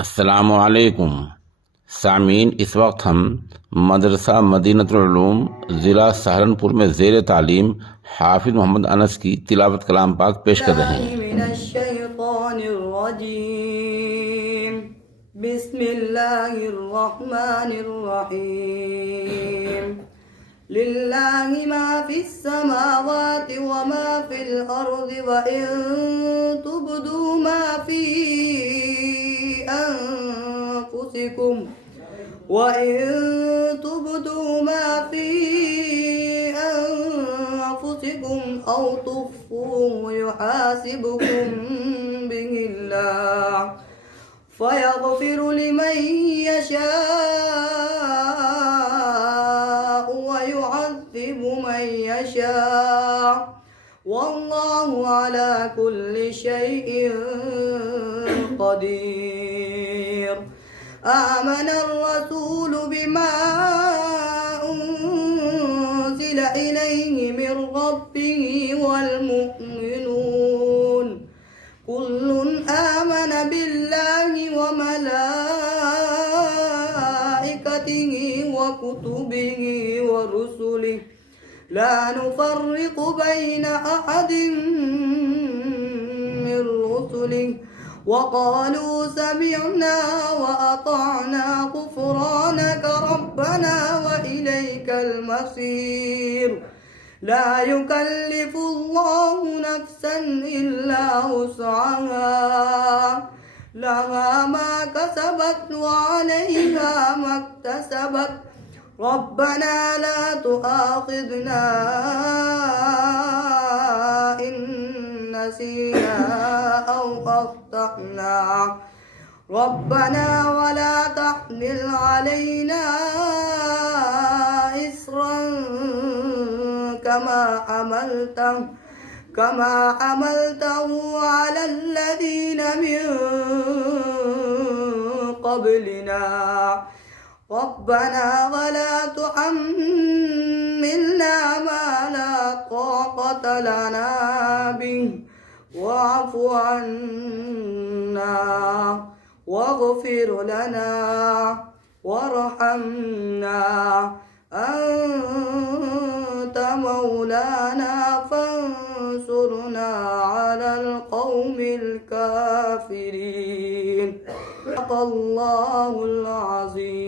अस्सलामुअलैकुम सामीन। इस वक्त हम मदरसा मदीनतुल उलूम ज़िला सहारनपुर में ज़ेर तालीम हाफिज़ मोहम्मद अनस की तिलावत कलाम पाक पेश कर रहे हैं। बिस्मिल्लाहिर्रहमानिर्रहीम। लिल्लाहि मा फिस्समावाति व मा फिल अर्दि व इन तुब्दू मा फी أنفسكم وإن تبدوا ما في أنفسكم أو تخفوه يحاسبكم به الله فيغفر لمن يشاء ويعذب من يشاء والله على كل شيء قدير. آمن الرسول بما أنزل إليه من ربه والمؤمنون كل آمن بالله وملائكته وكتبه ورسله لا نفرق بين أحد من رسله وقالوا سمعنا وأطعنا غفرانك ربنا وإليك المصير. لا يكلف الله نفسا إلا وسعها لها ما كسبت وعليها ما اكتسبت ربنا لا تؤاخذنا إن نسينا أو أخطأنا ربنا ولا تحمل علينا إصرا كما حملته على الذين من قبلنا ربنا ولا تحملنا ما لا طاقة لنا به واعف عنا واغفر لنا وارحمنا أنت مولانا فانصرنا على القوم الكافرين. صدق الله العظيم.